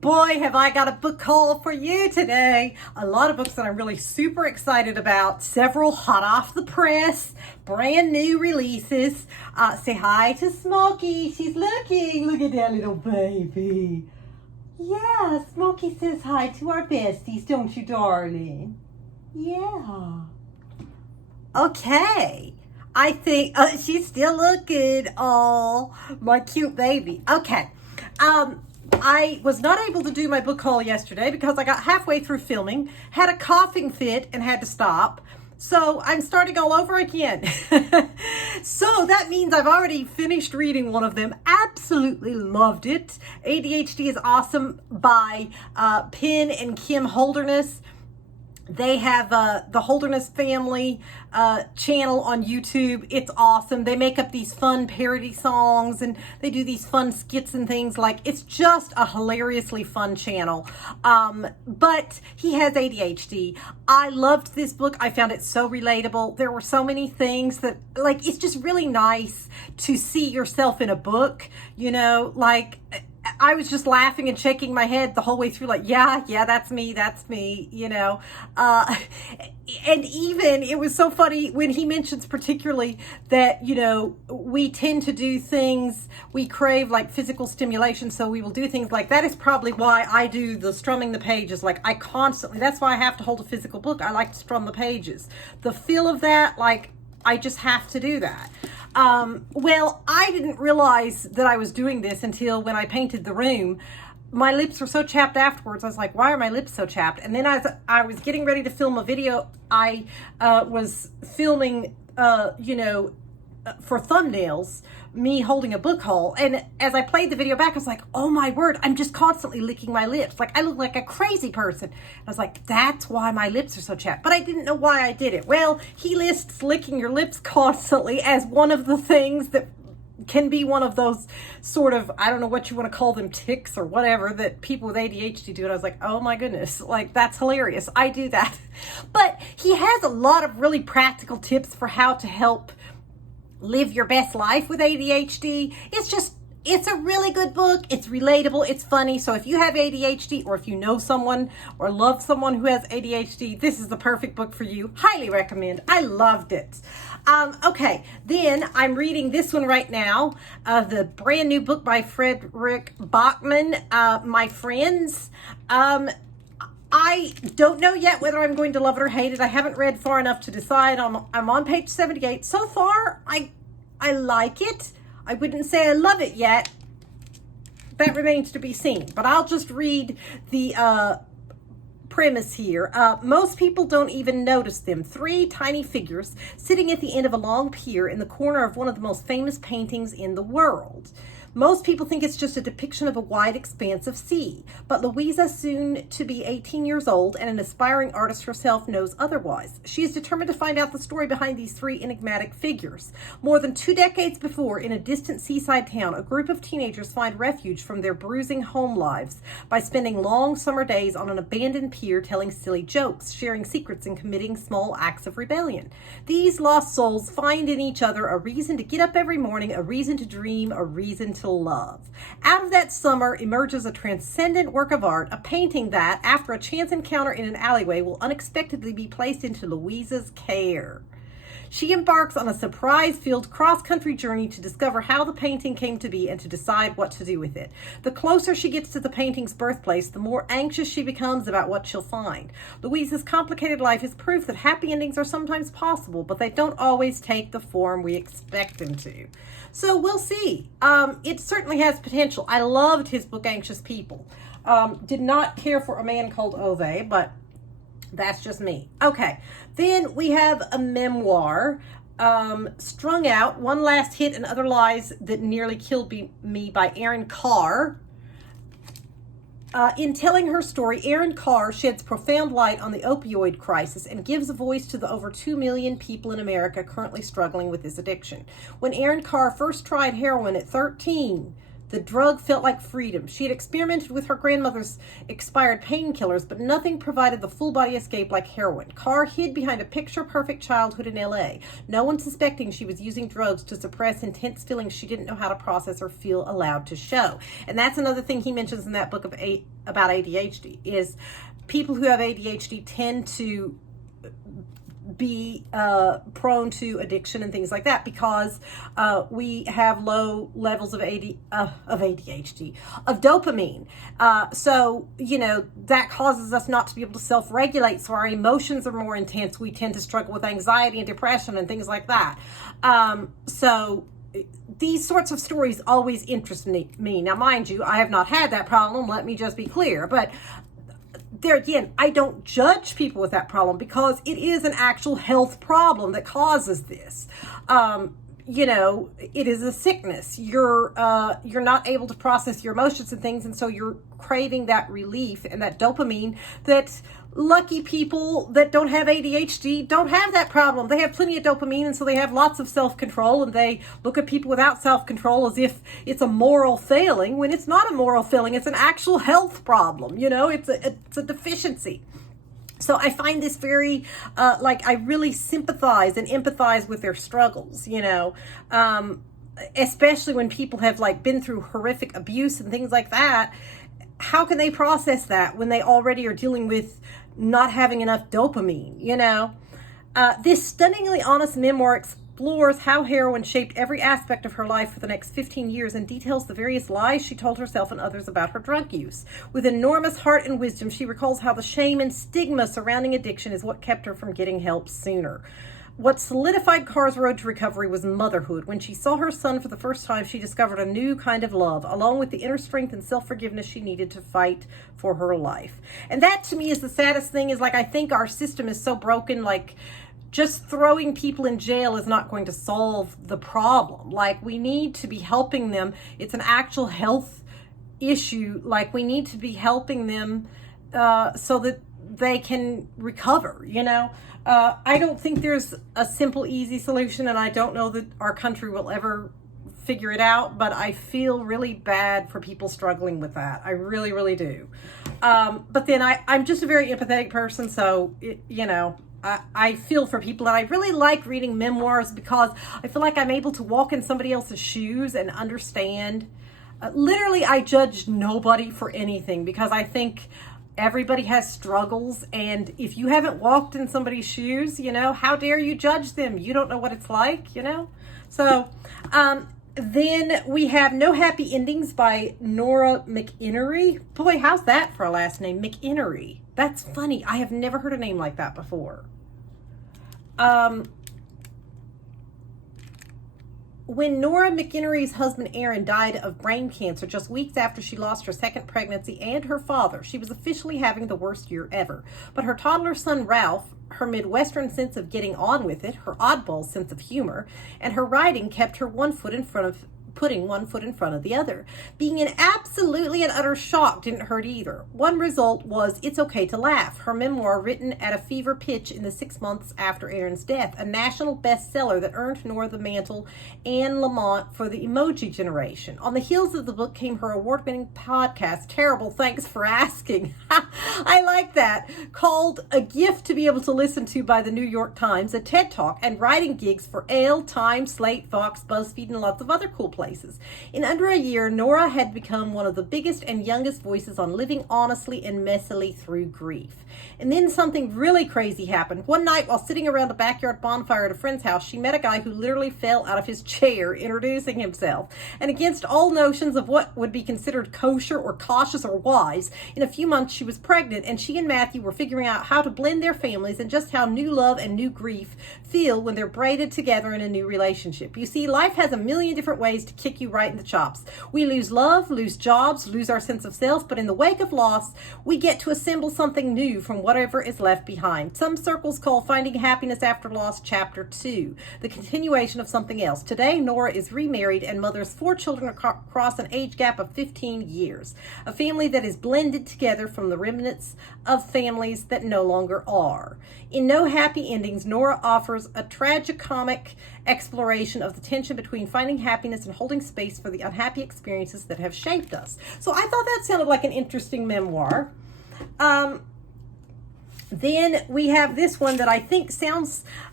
Boy, have I got a book haul for you today. A lot of books that I'm really super excited about. Several hot off the press, brand new releases. Say hi to Smokey. She's looking. Look at that little baby. Yeah, Smokey says hi to our besties, don't you, darling? Yeah. Okay. I think she's still looking. Oh, my cute baby. Okay. I was not able to do my book haul yesterday because I got halfway through filming, had a coughing fit, and had to stop. So I'm starting all over again. So that means I've already finished reading one of them. Absolutely loved it. ADHD is Awesome by Penn and Kim Holderness. They have the Holderness family channel on YouTube. It's awesome. They make up these fun parody songs and they do these fun skits and things. Like, it's just a hilariously fun channel. But he has ADHD. I loved this book. I found it so relatable. There were so many things that, like, it's just really nice to see yourself in a book, you know, like, I was just laughing and shaking my head the whole way through, like, yeah, that's me, you know. And even, it was so funny when he mentions particularly that, you know, we tend to do things, we crave like physical stimulation, so we will do things like that. Is probably why I do the strumming the pages. Like, I constantly, that's why I have to hold a physical book. I like to strum the pages. The feel of that, like, I just have to do that. Well, I didn't realize that I was doing this until when I painted the room. My lips were so chapped afterwards. I was like, why are my lips so chapped? And then as I was getting ready to film a video, I was filming, you know, for thumbnails, me holding a book haul. And as I played the video back, I was like, oh my word, I'm just constantly licking my lips. Like, I look like a crazy person. I was like, that's why my lips are so chapped. But I didn't know why I did it. Well, he lists licking your lips constantly as one of the things that can be one of those sort of, I don't know what you want to call them, tics or whatever that people with ADHD do. And I was like, oh my goodness, like, that's hilarious. I do that. But he has a lot of really practical tips for how to help live your best life with ADHD. It's a really good book. It's relatable. It's funny. So if you have ADHD, or if you know someone or love someone who has ADHD, this is the perfect book for you. Highly recommend. I loved it. Okay, then I'm reading this one right now, the brand new book by Frederick Bachman, My Friends. I don't know yet whether I'm going to love it or hate it. I haven't read far enough to decide. I'm on page 78. So far, I like it. I wouldn't say I love it yet. That remains to be seen. But I'll just read the premise here. Most people don't even notice them. Three tiny figures sitting at the end of a long pier in the corner of one of the most famous paintings in the world. Most people think it's just a depiction of a wide expanse of sea, but Louisa, soon to be 18 years old and an aspiring artist herself, knows otherwise. She is determined to find out the story behind these three enigmatic figures. More than 2 decades before, in a distant seaside town, a group of teenagers find refuge from their bruising home lives by spending long summer days on an abandoned pier, telling silly jokes, sharing secrets, and committing small acts of rebellion. These lost souls find in each other a reason to get up every morning, a reason to dream, a reason to love. Out of that summer emerges a transcendent work of art, a painting that, after a chance encounter in an alleyway, will unexpectedly be placed into Louisa's care. She embarks on a surprise-filled cross-country journey to discover how the painting came to be and to decide what to do with it. The closer she gets to the painting's birthplace, the more anxious she becomes about what she'll find. Louisa's complicated life is proof that happy endings are sometimes possible, but they don't always take the form we expect them to. So we'll see. It certainly has potential. I loved his book, Anxious People. Did not care for A Man Called Ove, but that's just me. Okay, then we have a memoir, Strung Out, One Last Hit and Other Lies That Nearly Killed Me by Erin Carr. In telling her story, Erin Carr sheds profound light on the opioid crisis and gives a voice to the over 2 million people in America currently struggling with this addiction. When Erin Carr first tried heroin at 13, The drug felt like freedom. She had experimented with her grandmother's expired painkillers, but nothing provided the full body escape like heroin. Carr hid behind a picture-perfect childhood in LA, no one suspecting she was using drugs to suppress intense feelings she didn't know how to process or feel allowed to show. And that's another thing he mentions in that book about ADHD, is people who have ADHD tend to be prone to addiction and things like that because we have low levels of ADHD, of dopamine. So, that causes us not to be able to self-regulate. So our emotions are more intense. We tend to struggle with anxiety and depression and things like that. So these sorts of stories always interest me. Now, mind you, I have not had that problem. Let me just be clear. But there again, I don't judge people with that problem because it is an actual health problem that causes this. It is a sickness. You're not able to process your emotions and things, and so you're craving that relief and that dopamine that lucky people that don't have ADHD don't have that problem. They have plenty of dopamine, and so they have lots of self-control, and they look at people without self-control as if it's a moral failing when it's not a moral failing. It's an actual health problem. It's a deficiency. So I find this very, I really sympathize and empathize with their struggles, especially when people have been through horrific abuse and things like that. How can they process that when they already are dealing with not having enough dopamine, This stunningly honest memoir explores how heroin shaped every aspect of her life for the next 15 years and details the various lies she told herself and others about her drug use. With enormous heart and wisdom, she recalls how the shame and stigma surrounding addiction is what kept her from getting help sooner. What solidified Carr's road to recovery was motherhood. When she saw her son for the first time, she discovered a new kind of love, along with the inner strength and self-forgiveness she needed to fight for her life. And that, to me, is the saddest thing, is I think our system is so broken, just throwing people in jail is not going to solve the problem. We need to be helping them. It's an actual health issue. We need to be helping them so that they can recover, I don't think there's a simple, easy solution, and I don't know that our country will ever figure it out, but I feel really bad for people struggling with that. I really, really do. But then I'm just a very empathetic person, so, I feel for people, and I really like reading memoirs because I feel like I'm able to walk in somebody else's shoes and understand. Literally, I judge nobody for anything because I think everybody has struggles, and if you haven't walked in somebody's shoes, how dare you judge them? You don't know what it's like, So, then we have No Happy Endings by Nora McInerny. Boy, how's that for a last name? McInerny. That's funny. I have never heard a name like that before. When Nora McInerny's husband Aaron died of brain cancer just weeks after she lost her second pregnancy and her father, she was officially having the worst year ever. But her toddler son Ralph, her Midwestern sense of getting on with it, her oddball sense of humor, and her writing kept her putting one foot in front of the other. Being in absolutely and utter shock didn't hurt either. One result was It's Okay to Laugh, her memoir written at a fever pitch in the 6 months after Aaron's death, a national bestseller that earned Nora the mantle and Lamont for the emoji generation. On the heels of the book came her award-winning podcast, Terrible Thanks for Asking. I like that. Called A Gift to be able to listen to by the New York Times, a TED Talk, and writing gigs for Elle, Time, Slate, Fox, BuzzFeed, and lots of other cool places. In under a year, Nora had become one of the biggest and youngest voices on living honestly and messily through grief. And then something really crazy happened. One night, while sitting around a backyard bonfire at a friend's house, she met a guy who literally fell out of his chair introducing himself. And against all notions of what would be considered kosher or cautious or wise, in a few months she was pregnant, and she and Matthew were figuring out how to blend their families and just how new love and new grief feel when they're braided together in a new relationship. You see, life has a million different ways to kick you right in the chops. We lose love, lose jobs, lose our sense of self, but in the wake of loss, we get to assemble something new from whatever is left behind. Some circles call Finding Happiness After Loss Chapter 2, the continuation of something else. Today, Nora is remarried and mothers 4 children across an age gap of 15 years, a family that is blended together from the remnants of families that no longer are. In No Happy Endings, Nora offers a tragicomic exploration of the tension between finding happiness and holding space for the unhappy experiences that have shaped us. So I thought that sounded like an interesting memoir. Then we have this one that I think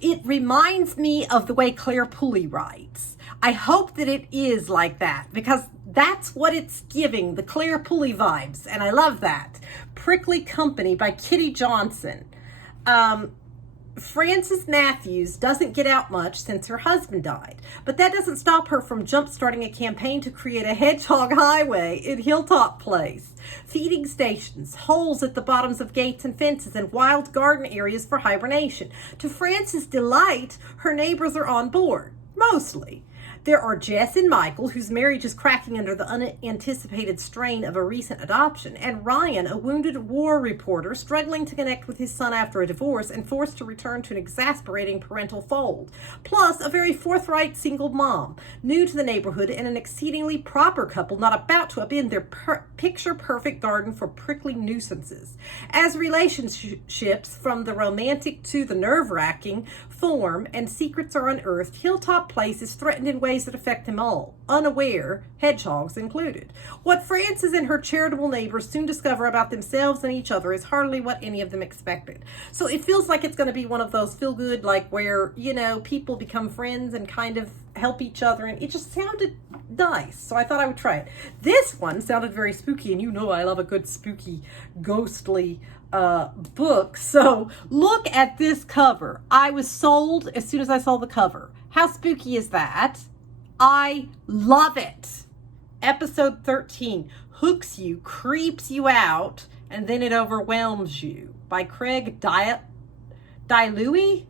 it reminds me of the way Claire Pulley writes. I hope that it is like that, because that's what it's giving, the Claire Pulley vibes, and I love that. Prickly Company by Kitty Johnson. Frances Matthews doesn't get out much since her husband died, but that doesn't stop her from jump-starting a campaign to create a hedgehog highway in Hilltop Place, feeding stations, holes at the bottoms of gates and fences, and wild garden areas for hibernation. To Frances' delight, her neighbors are on board, mostly. There are Jess and Michael, whose marriage is cracking under the unanticipated strain of a recent adoption, and Ryan, a wounded war reporter struggling to connect with his son after a divorce and forced to return to an exasperating parental fold. Plus, a very forthright single mom, new to the neighborhood, and an exceedingly proper couple not about to upend their picture-perfect garden for prickly nuisances. As relationships, from the romantic to the nerve-wracking, form and secrets are unearthed, Hilltop Place is threatened in ways that affect them all, unaware, hedgehogs included. What Frances and her charitable neighbors soon discover about themselves and each other is hardly what any of them expected. So it feels like it's going to be one of those feel-good, like where, people become friends and kind of help each other, and it just sounded nice, so I thought I would try it. This one sounded very spooky, and I love a good spooky, ghostly book. So look at this cover. I was sold as soon as I saw the cover. How spooky is that? I love it. Episode 13 hooks you, creeps you out, and then it overwhelms you, by Craig Dilui.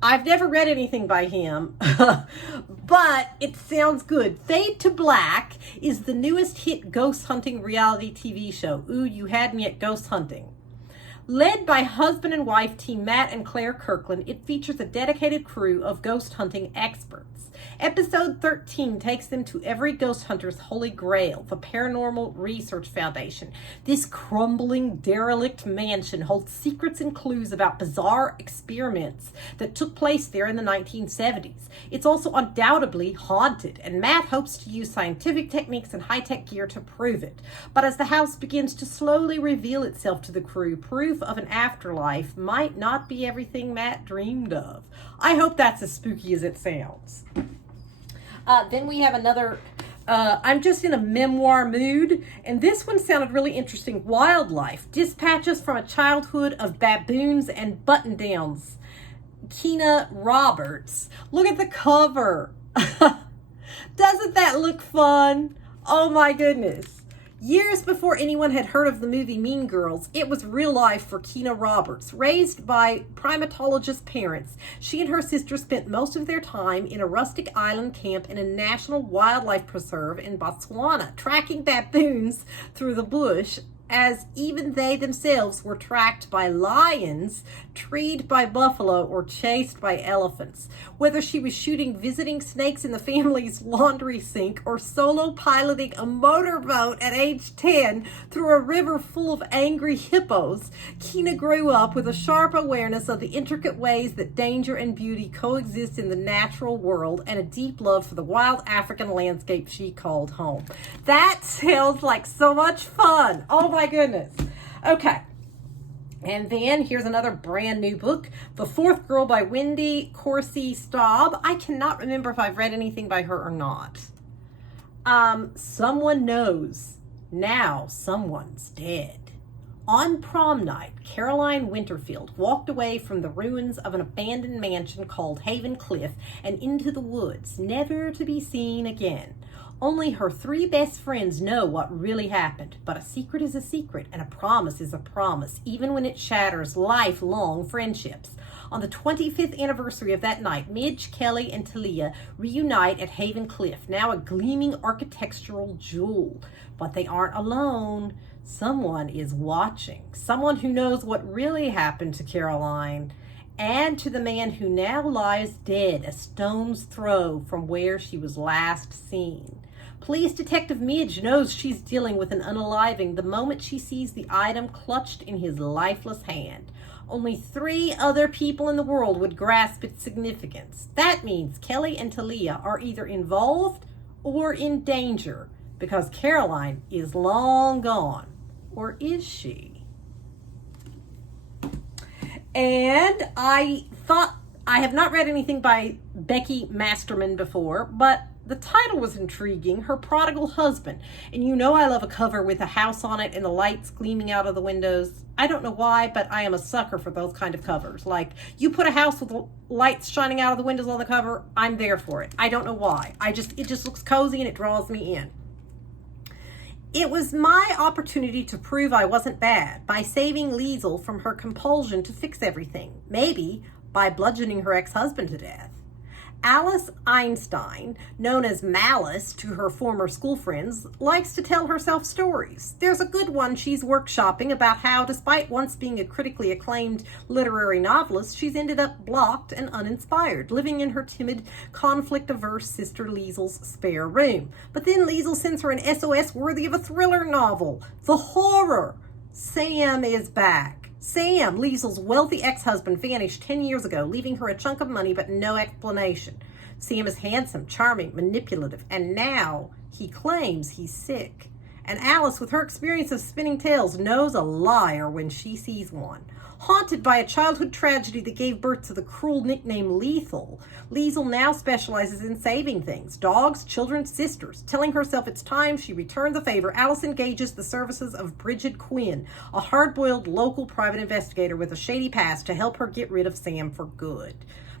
I've never read anything by him, but it sounds good. Fade to Black is the newest hit ghost hunting reality TV show. Ooh, you had me at ghost hunting. Led by husband and wife team Matt and Claire Kirkland, it features a dedicated crew of ghost hunting experts. Episode 13 takes them to every ghost hunter's holy grail, the Paranormal Research Foundation. This crumbling, derelict mansion holds secrets and clues about bizarre experiments that took place there in the 1970s. It's also undoubtedly haunted, and Matt hopes to use scientific techniques and high-tech gear to prove it. But as the house begins to slowly reveal itself to the crew, proof of an afterlife might not be everything Matt dreamed of. I hope that's as spooky as it sounds. Then we have another, I'm just in a memoir mood, and this one sounded really interesting. Wildlife, Dispatches from a Childhood of Baboons and Button-Downs. Kina Roberts. Look at the cover. Doesn't that look fun? Oh my goodness. Years before anyone had heard of the movie Mean Girls, it was real life for Kina Roberts. Raised by primatologist parents, she and her sister spent most of their time in a rustic island camp in a national wildlife preserve in Botswana, tracking baboons through the bush, as even they themselves were tracked by lions, treed by buffalo, or chased by elephants. Whether she was shooting visiting snakes in the family's laundry sink or solo piloting a motorboat at age 10 through a river full of angry hippos, Kina grew up with a sharp awareness of the intricate ways that danger and beauty coexist in the natural world, and a deep love for the wild African landscape she called home. That sounds like so much fun. Oh my goodness. Okay. And then here's another brand new book, The Fourth Girl by Wendy Corsi Staub. I cannot remember if I've read anything by her or not. Someone knows. Now someone's dead. On prom night, Caroline Winterfield walked away from the ruins of an abandoned mansion called Haven Cliff and into the woods, never to be seen again. Only her three best friends know what really happened, but a secret is a secret, and a promise is a promise, even when it shatters lifelong friendships. On the 25th anniversary of that night, Midge, Kelly, and Talia reunite at Haven Cliff, now a gleaming architectural jewel. But they aren't alone. Someone is watching. Someone who knows what really happened to Caroline, and to the man who now lies dead a stone's throw from where she was last seen. Police Detective Midge knows she's dealing with an unaliving the moment she sees the item clutched in his lifeless hand. Only 3 other people in the world would grasp its significance. That means Kelly and Talia are either involved or in danger, because Caroline is long gone. Or is she? And I have not read anything by Becky Masterman before, but the title was intriguing, Her Prodigal Husband. And you know I love a cover with a house on it and the lights gleaming out of the windows. I don't know why, but I am a sucker for those kind of covers. Like, you put a house with lights shining out of the windows on the cover, I'm there for it. I don't know why. It just looks cozy and it draws me in. It was my opportunity to prove I wasn't bad by saving Liesl from her compulsion to fix everything. Maybe by bludgeoning her ex-husband to death. Alice Einstein, known as Malice to her former school friends, likes to tell herself stories. There's a good one she's workshopping about how, despite once being a critically acclaimed literary novelist, she's ended up blocked and uninspired, living in her timid, conflict-averse sister Liesl's spare room. But then Liesl sends her an SOS worthy of a thriller novel. The horror! Sam is back. Sam, Liesl's wealthy ex-husband, vanished 10 years ago, leaving her a chunk of money but no explanation. Sam is handsome, charming, manipulative, and now he claims he's sick. And Alice, with her experience of spinning tales, knows a liar when she sees one. Haunted by a childhood tragedy that gave birth to the cruel nickname Lethal, Liesl now specializes in saving things, dogs, children, sisters. Telling herself it's time she returned the favor, Alice engages the services of Bridget Quinn, a hard-boiled local private investigator with a shady past, to help her get rid of Sam for good.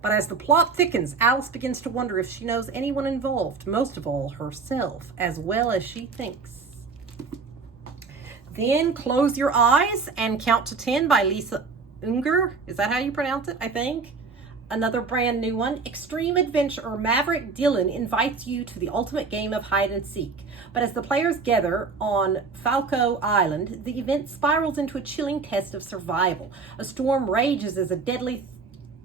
But as the plot thickens, Alice begins to wonder if she knows anyone involved, most of all herself, as well as she thinks. Then Close Your Eyes and Count to 10 by Lisa Unger. Is that how you pronounce it? I think. Another brand new one. Extreme adventurer Maverick Dillon invites you to the ultimate game of hide and seek. But as the players gather on Falco Island, the event spirals into a chilling test of survival. A storm rages as a deadly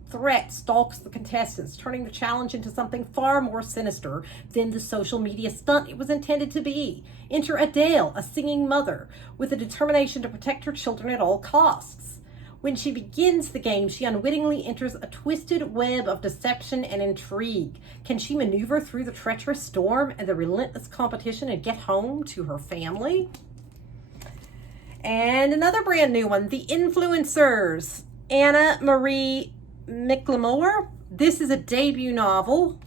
threat stalks the contestants, turning the challenge into something far more sinister than the social media stunt it was intended to be. Enter Adele, a singing mother, with a determination to protect her children at all costs. When she begins the game, she unwittingly enters a twisted web of deception and intrigue. Can she maneuver through the treacherous storm and the relentless competition and get home to her family? And another brand new one, The Influencers, Anna Marie McLemore. This is a debut novel.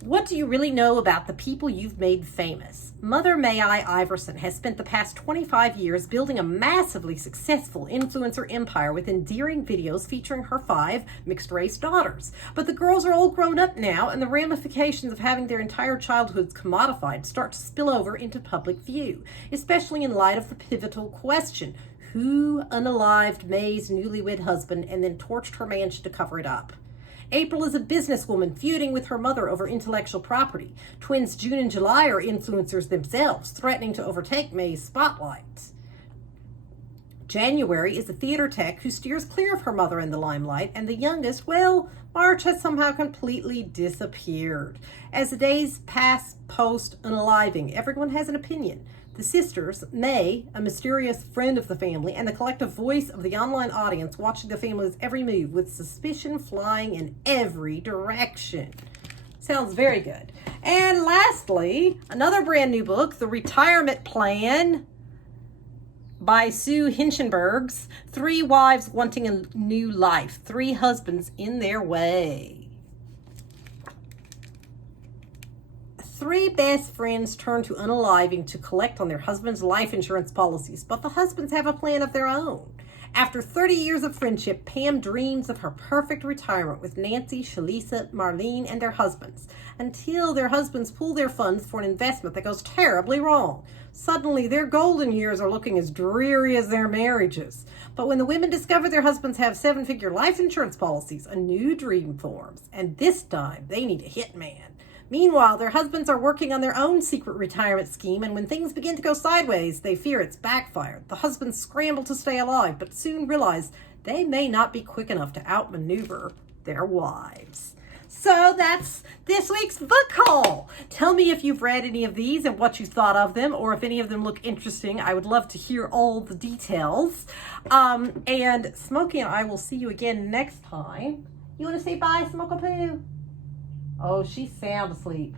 What do you really know about the people you've made famous? Mother May I Iverson has spent the past 25 years building a massively successful influencer empire with endearing videos featuring her 5 mixed-race daughters. But the girls are all grown up now, and the ramifications of having their entire childhoods commodified start to spill over into public view, especially in light of the pivotal question: who unalived May's newlywed husband and then torched her mansion to cover it up? April is a businesswoman feuding with her mother over intellectual property. Twins June and July are influencers themselves, threatening to overtake May's spotlight. January is a theater tech who steers clear of her mother in the limelight, and the youngest, well, March has somehow completely disappeared. As the days pass post-unaliving, everyone has an opinion. The sisters, May, a mysterious friend of the family, and the collective voice of the online audience watching the family's every move with suspicion flying in every direction. Sounds very good. And lastly, another brand new book, The Retirement Plan by Sue Hinchenberg's 3 Wives Wanting a New Life, 3 Husbands in Their Way. 3 best friends turn to unaliving to collect on their husbands' life insurance policies, but the husbands have a plan of their own. After 30 years of friendship, Pam dreams of her perfect retirement with Nancy, Shalisa, Marlene, and their husbands, until their husbands pool their funds for an investment that goes terribly wrong. Suddenly, their golden years are looking as dreary as their marriages. But when the women discover their husbands have 7-figure life insurance policies, a new dream forms, and this time they need a hitman. Meanwhile, their husbands are working on their own secret retirement scheme, and when things begin to go sideways, they fear it's backfired. The husbands scramble to stay alive, but soon realize they may not be quick enough to outmaneuver their wives. So that's this week's book haul. Tell me if you've read any of these and what you thought of them, or if any of them look interesting. I would love to hear all the details. And Smokey and I will see you again next time. You want to say bye, Smoke-a-Poo? Oh, she's sound asleep.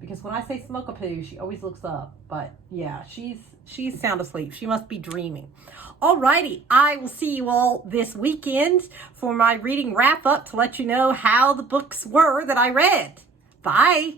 Because when I say Smoke-a-Poo, she always looks up. But yeah, she's sound asleep. She must be dreaming. Alrighty, I will see you all this weekend for my reading wrap up to let you know how the books were that I read. Bye.